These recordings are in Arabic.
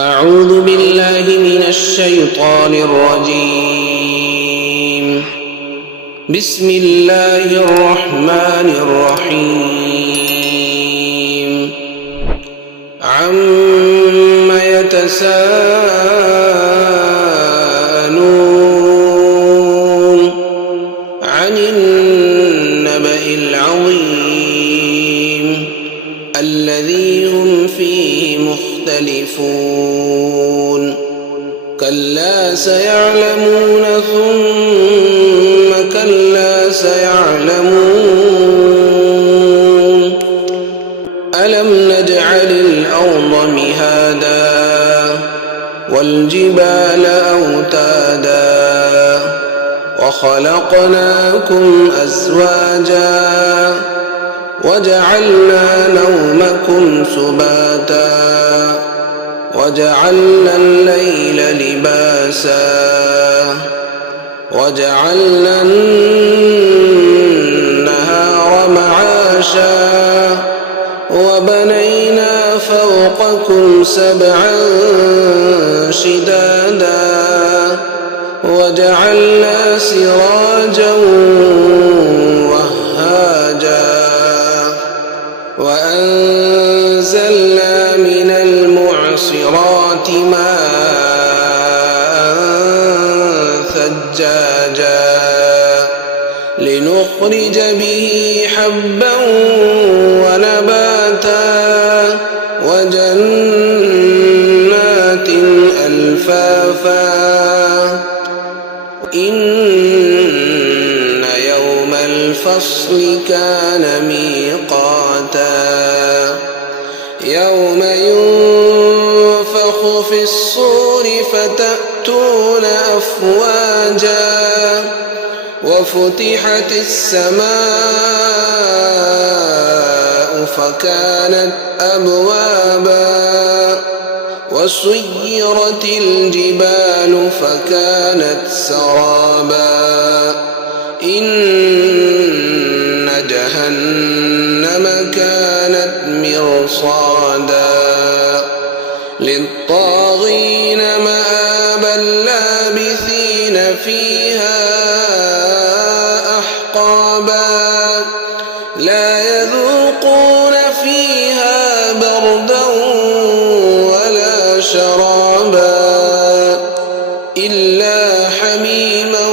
أعوذ بالله من الشيطان الرجيم. بسم الله الرحمن الرحيم. عم يتساءلون عن النبأ العظيم الذي هم فيه مختلفون. كلا سيعلمون ثم كلا سيعلمون. ألم نجعل الأرض مهادا والجبال أوتادا وخلقناكم أزواجا وجعلنا نومكم سباتا وجعلنا الليل لباسا وجعلنا النهار معاشا وبنينا فوقكم سبعا شدادا وجعلنا سراجا وهاجا وأنزلنا من المعصرات ماء ثجاجا لنخرج به حبا ونباتا وجنات ألفافا. إن يوم الفصل كان ميقاتا يوم ينفخ في الصور فتأتون أفواجا وفتحت السماء فكانت أبوابا وسيرت الجبال فكانت سرابا. إن جهنم كانت مرصادا للطاغين مآبا لابثين فيها أحقابا لا يذوقون فيها بردا ولا شرابا إلا حميما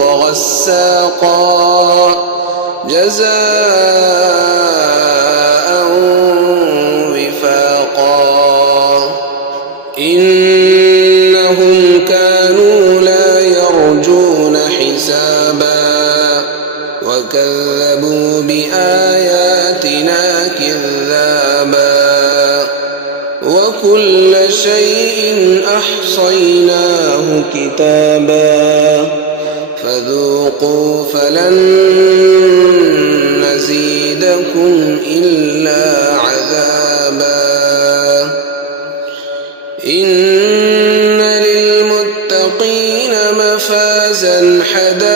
وغساقا جزاء وفاقا. إنهم كانوا لا يرجون حسابا وكذبوا بآياتنا كذابا وكل شيء أحصيناه كتابا فذوقوا فلن نزيدكم إلا عذابا. إن للمتقين مفازا حدائق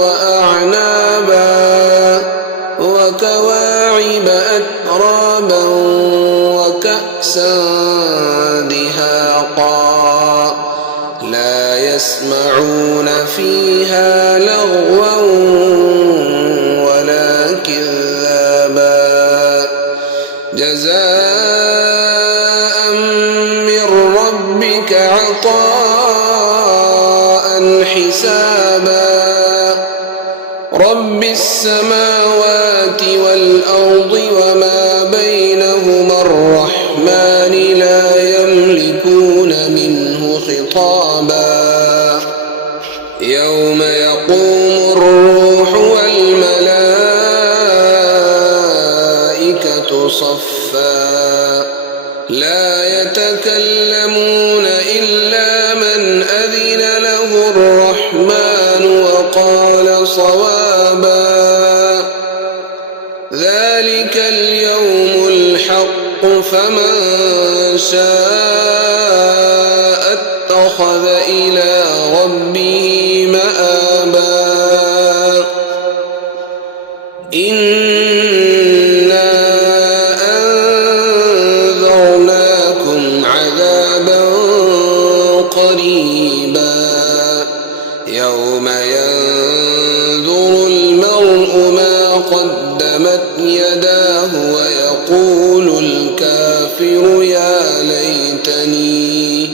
وأعنابا وكواعب أترابا وكأسا دهاقا لا يسمعون فيها لغوا ولا كذابا جزاء من ربك عطاء حسابا. رب السماوات والأرض وما بينهما الرحمن لا يملكون منه خطابا. يوم يقوم الروح والملائكة صفا لا يتكلمون إلا من أذن له الرحمن وقال صوابا. ذلك اليوم الحق فمن شاء اتخذ إلى ربه مآبا. إنا يوم ينظر المرء ما قدمت يداه ويقول الكافر يا ليتني